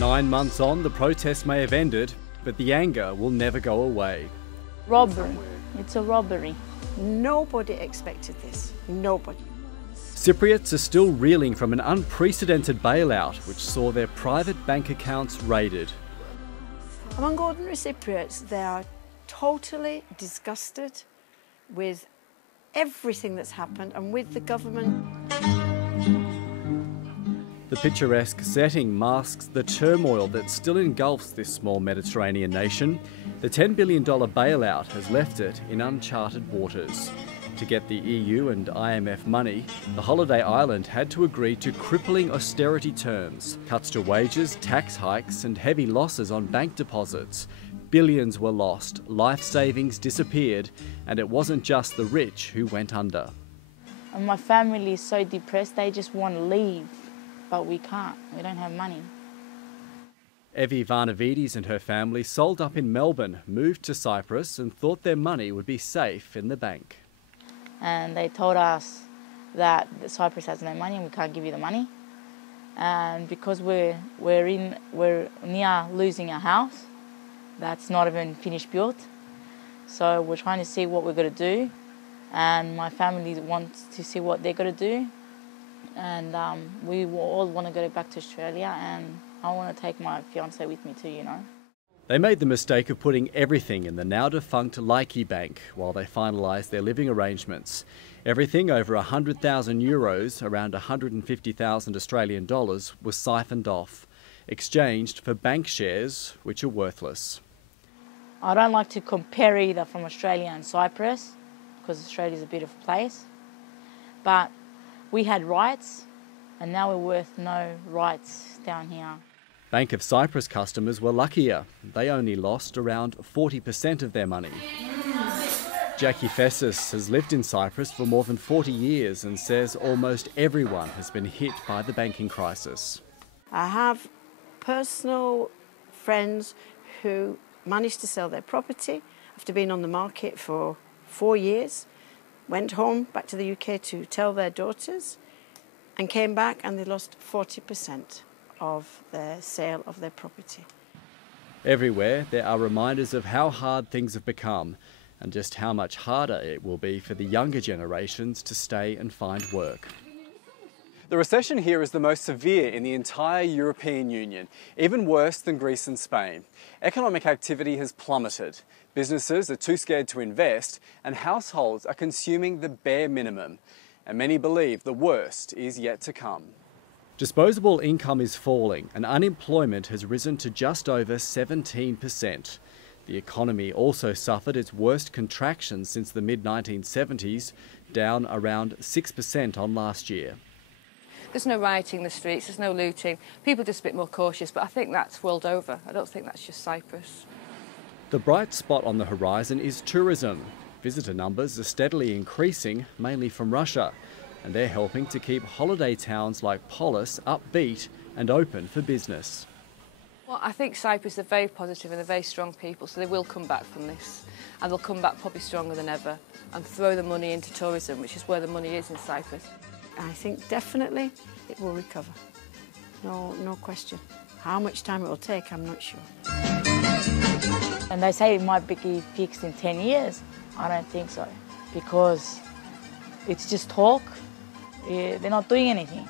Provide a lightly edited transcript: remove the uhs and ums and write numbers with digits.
9 months on, the protests may have ended, but the anger will never go away. Robbery. It's a robbery. Nobody expected this. Nobody. Cypriots are still reeling from an unprecedented bailout which saw their private bank accounts raided. Among ordinary Cypriots, they are totally disgusted with everything that's happened and with the government. The picturesque setting masks the turmoil that still engulfs this small Mediterranean nation. The $10 billion bailout has left it in uncharted waters. To get the EU and IMF money, the holiday island had to agree to crippling austerity terms, cuts to wages, tax hikes and heavy losses on bank deposits. Billions were lost, life savings disappeared, and it wasn't just the rich who went under. And my family is so depressed, they just want to leave. But we can't, we don't have money. Evie Varnavides and her family sold up in Melbourne, moved to Cyprus and thought their money would be safe in the bank. And they told us that Cyprus has no money and we can't give you the money. And because we're near losing our house, that's not even finished built. So we're trying to see what we're going to do. And my family wants to see what they're going to do. And we all want to go back to Australia, and I want to take my fiancé with me too, you know. They made the mistake of putting everything in the now defunct Laiki Bank while they finalised their living arrangements. Everything over €100,000, around 150,000 Australian dollars, was siphoned off, exchanged for bank shares which are worthless. I don't like to compare either from Australia and Cyprus, because Australia's a bit of a place, but we had rights, and now we're worth no rights down here. Bank of Cyprus customers were luckier. They only lost around 40% of their money. Jackie Fessus has lived in Cyprus for more than 40 years and says almost everyone has been hit by the banking crisis. I have personal friends who managed to sell their property after being on the market for 4 years, went home back to the UK to tell their daughters, and came back and they lost 40% of their sale of their property. Everywhere there are reminders of how hard things have become and just how much harder it will be for the younger generations to stay and find work. The recession here is the most severe in the entire European Union, even worse than Greece and Spain. Economic activity has plummeted. Businesses are too scared to invest, and households are consuming the bare minimum. And many believe the worst is yet to come. Disposable income is falling and unemployment has risen to just over 17%. The economy also suffered its worst contraction since the mid-1970s, down around 6% on last year. There's no rioting in the streets, there's no looting. People are just a bit more cautious, but I think that's world over. I don't think that's just Cyprus. The bright spot on the horizon is tourism. Visitor numbers are steadily increasing, mainly from Russia, and they're helping to keep holiday towns like Polis upbeat and open for business. Well, I think Cyprus are very positive and they're very strong people, so they will come back from this. And they'll come back probably stronger than ever and throw the money into tourism, which is where the money is in Cyprus. I think definitely it will recover. No question. How much time it will take, I'm not sure. And they say it might be fixed in 10 years. I don't think so, because it's just talk. They're not doing anything.